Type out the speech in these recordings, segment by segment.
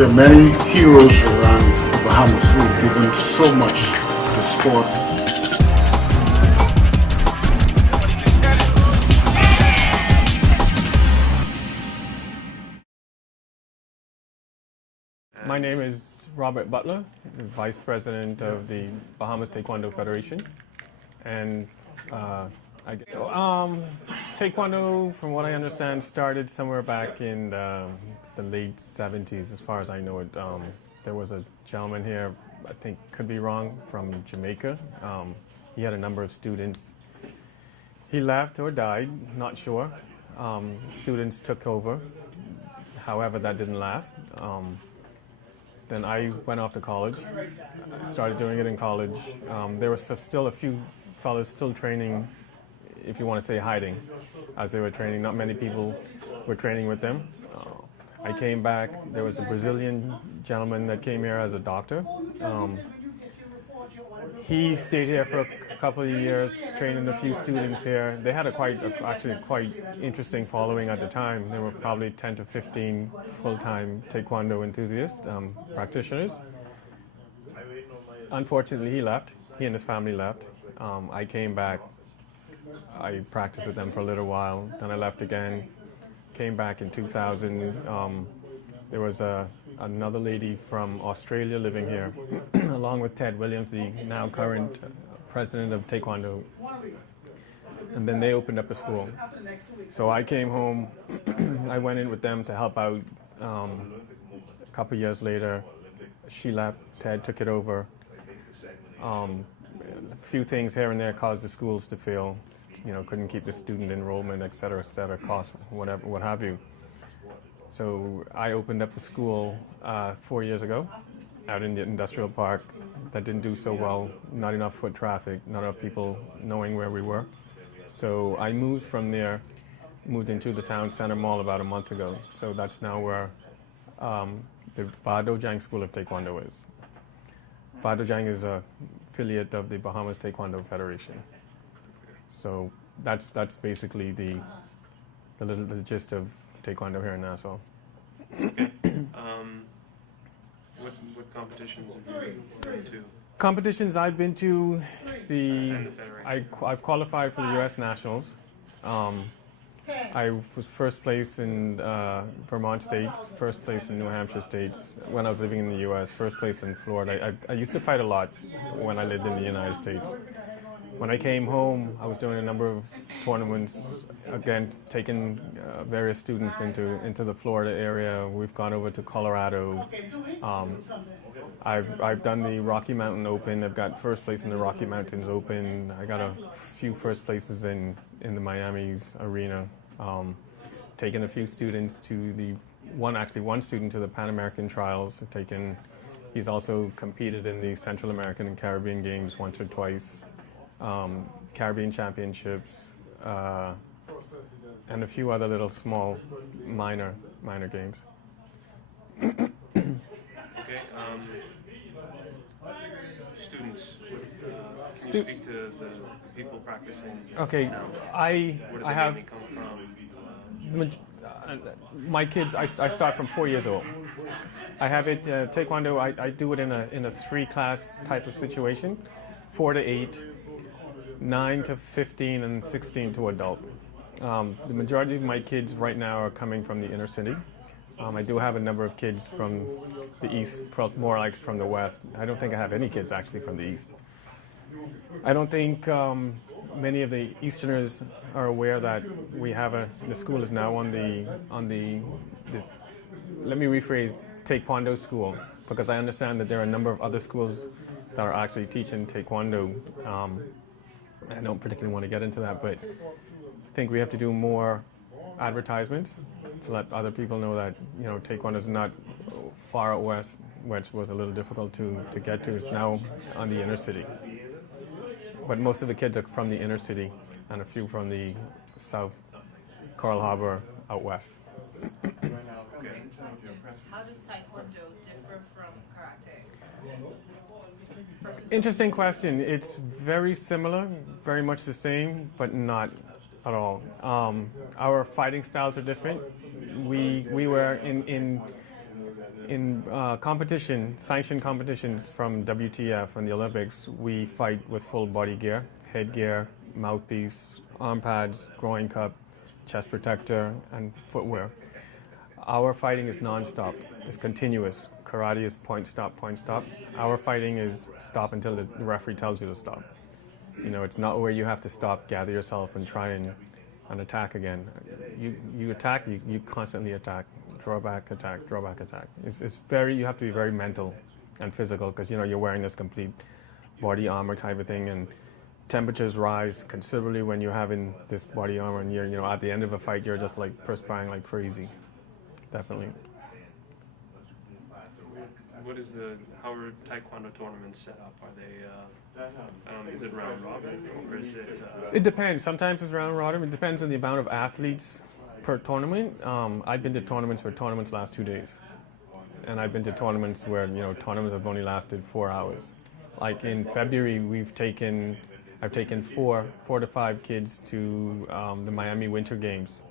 There are many heroes around the Bahamas who have given so much to sports. My name is Robert Butler, Vice President of the Bahamas Taekwondo Federation. And Taekwondo, from what I understand, started somewhere back in the late 70s, as far as I know it. There was a gentleman here, I think, could be wrong, from Jamaica. He had a number of students. He left or died, not sure. Students took over. However, that didn't last. Then I went off to college, started doing it in college. There were still a few fellows still training, if you want to say hiding, as they were training. Not many people were training with them. I came back. There was a Brazilian gentleman that came here as a doctor. He stayed here for a couple of years, training a few students here. They had actually quite interesting following at the time. There were probably 10 to 15 full-time Taekwondo enthusiasts, practitioners. Unfortunately, he left. He and his family left. I came back. I practiced with them for a little while. Then I left again. Came back in 2000. There was another lady from Australia living here, along with Ted Williams, the now current president of Taekwondo. And then they opened up a school. So I came home. I went in with them to help out. A couple years later, she left. Ted took it over. A few things here and there caused the schools to fail. Couldn't keep the student enrollment, et cetera, costs, whatever, what have you. So I opened up a school 4 years ago out in the industrial park. That didn't do so well. Not enough foot traffic, not enough people knowing where we were. So I moved from there, moved into the town center mall about a month ago. So that's now where the Badojang School of Taekwondo is. Badojang is an affiliate of the Bahamas Taekwondo Federation. So that's basically the gist of Taekwondo here in Nassau. What competitions have you been to? Competitions I've been to, I've qualified for the U.S. Nationals. I was first place in Vermont States, first place in New Hampshire States when I was living in the U.S., first place in Florida. I used to fight a lot when I lived in the United States. When I came home, I was doing a number of tournaments, again, taking various students into the Florida area. We've gone over to Colorado. I've done the Rocky Mountain Open. I've got first place in the Rocky Mountains Open. I got a few first places in the Miami's arena. Taken a few students to one student to the Pan American Trials. He's also competed in the Central American and Caribbean Games once or twice. Caribbean Championships, and a few other little small, minor games. Okay. Students. Can you speak to the people practicing? Okay, now? I have Mainly come from. My kids. I start from 4 years old. I have it Taekwondo. I do it in a 3-class type of situation, 4 to 8. 9 to 15 and 16 to adult. The majority of my kids right now are coming from the inner city. I do have a number of kids from the east, more like from the west. I don't think I have any kids actually from the east. I don't think many of the Easterners are aware that we have the school is now on the let me rephrase, Taekwondo school, because I understand that there are a number of other schools that are actually teaching Taekwondo. I don't particularly want to get into that, but I think we have to do more advertisements to let other people know that Taekwondo is not far out west, which was a little difficult to get to. It's now on the inner city. But most of the kids are from the inner city and a few from the south, Coral Harbor, out west. How does Taekwondo differ from karate? Interesting question. It's very similar, very much the same, but not at all. Our fighting styles are different. We were in In competition, sanctioned competitions from WTF and the Olympics, we fight with full body gear, headgear, mouthpiece, arm pads, groin cup, chest protector, and footwear. Our fighting is non-stop. It's continuous. Karate is point, stop, point, stop. Our fighting is stop until the referee tells you to stop. You know, it's not where you have to stop, gather yourself, and try and attack again. You attack, you constantly attack. Draw back, attack, draw back, attack. It's very, you have to be very mental and physical because, you know, you're wearing this complete body armor type of thing, and temperatures rise considerably when you're having this body armor, and you're, you know, at the end of a fight, you're just like perspiring like crazy. Definitely. How are Taekwondo tournaments set up? Are they, is it round robin, or is it? It depends. Sometimes it's round robin. It depends on the amount of athletes per tournament. I've been to tournaments where tournaments last 2 days, and I've been to tournaments where, you know, tournaments have only lasted 4 hours. Like in February, I've taken four to five kids to the Miami Winter Games,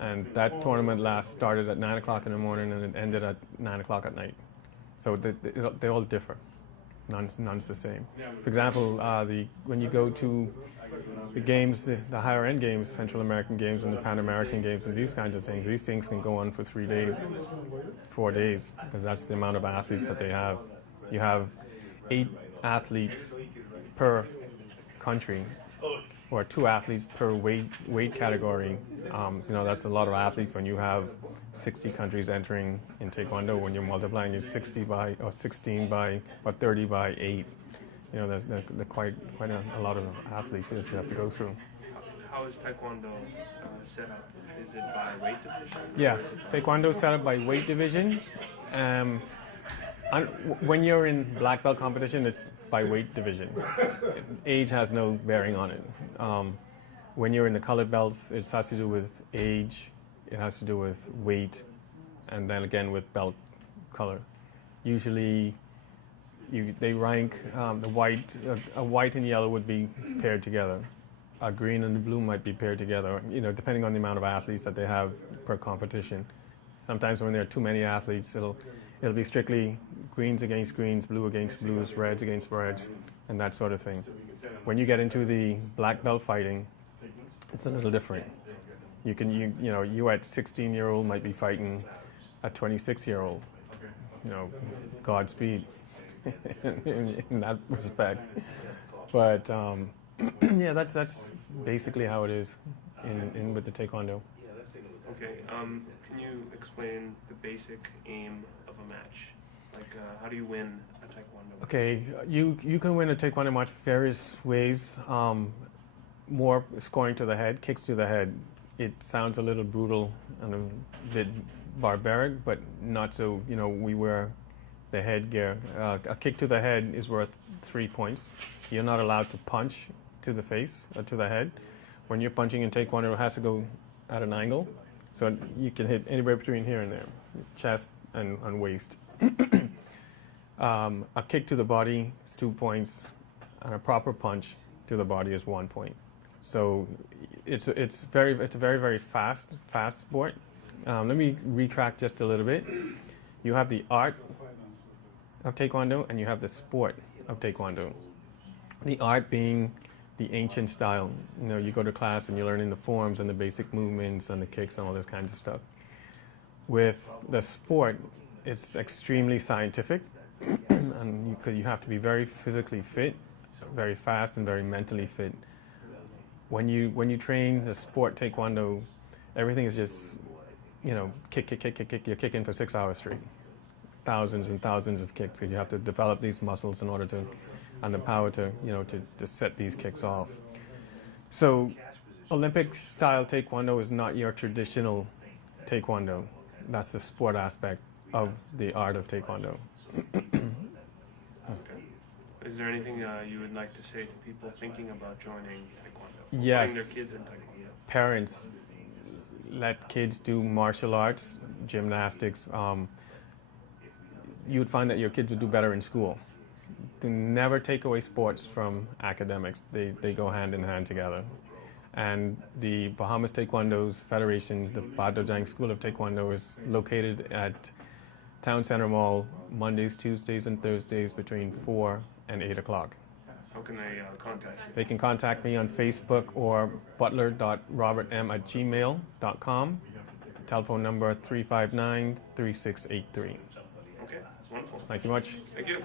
and that tournament started at 9 o'clock in the morning and it ended at 9 o'clock at night. So they all differ. None's the same. For example, when you go to the games, the higher end games, Central American games and the Pan American games and these kinds of things, these things can go on for 3 days, 4 days, because that's the amount of athletes that they have. You have 8 athletes per country, or 2 athletes per weight category. You know, that's a lot of athletes when you have 60 countries entering in Taekwondo. When you're multiplying it 16 by, or 30 by 8, you know, there's quite a lot of athletes that you have to go through. How is Taekwondo set up? Is it by weight division? Yeah, Taekwondo is set up by weight division. When you're in black belt competition, it's by weight division. Age has no bearing on it. When you're in the colored belts, it has to do with age, it has to do with weight, and then again with belt color. Usually, they rank the white. A white and yellow would be paired together. A green and a blue might be paired together. You know, depending on the amount of athletes that they have per competition. Sometimes when there are too many athletes, it'll be strictly greens against greens, blue against blues, reds against reds, and that sort of thing. When you get into the black belt fighting, it's a little different. You at 16-year-old might be fighting a 26-year-old. You know, Godspeed in that respect. But yeah, that's basically how it is in with the Taekwondo. Okay. Can you explain the basic aim of a match? Like, how do you win a Taekwondo match? Okay, you can win a Taekwondo match various ways. More scoring to the head, kicks to the head. It sounds a little brutal and a bit barbaric, but not so. You know, we wear the headgear. A kick to the head is worth 3 points. You're not allowed to punch to the face or to the head. When you're punching in Taekwondo, it has to go at an angle. So you can hit anywhere between here and there, chest and waist. A kick to the body is 2 points, and a proper punch to the body is 1 point. So it's a very fast sport. Let me retract just a little bit. You have the art of Taekwondo and you have the sport of Taekwondo. The art being the ancient style. You know, you go to class and you're learning the forms and the basic movements and the kicks and all this kinds of stuff. With the sport, it's extremely scientific, and you have to be very physically fit, very fast, and very mentally fit. When you train the sport Taekwondo, everything is just, you know, kick. You're kicking for 6 hours straight, thousands and thousands of kicks. So you have to develop these muscles in order to, and the power to, you know, to set these kicks off. So, Olympic style Taekwondo is not your traditional Taekwondo. That's the sport aspect of the art of Taekwondo. Okay. Is there anything you would like to say to people thinking about joining Taekwondo? Yes. Putting their kids in Taekwondo? Parents, let kids do martial arts, gymnastics. You would find that your kids would do better in school. To never take away sports from academics. They go hand in hand together. And the Bahamas Taekwondo's Federation, the Badojang School of Taekwondo, is located at Town Center Mall, Mondays, Tuesdays, and Thursdays between 4 and 8 o'clock. How can they contact you? They can contact me on Facebook or butler.robertm@gmail.com. Telephone number 359-3683. Okay, wonderful. Thank you much. Thank you.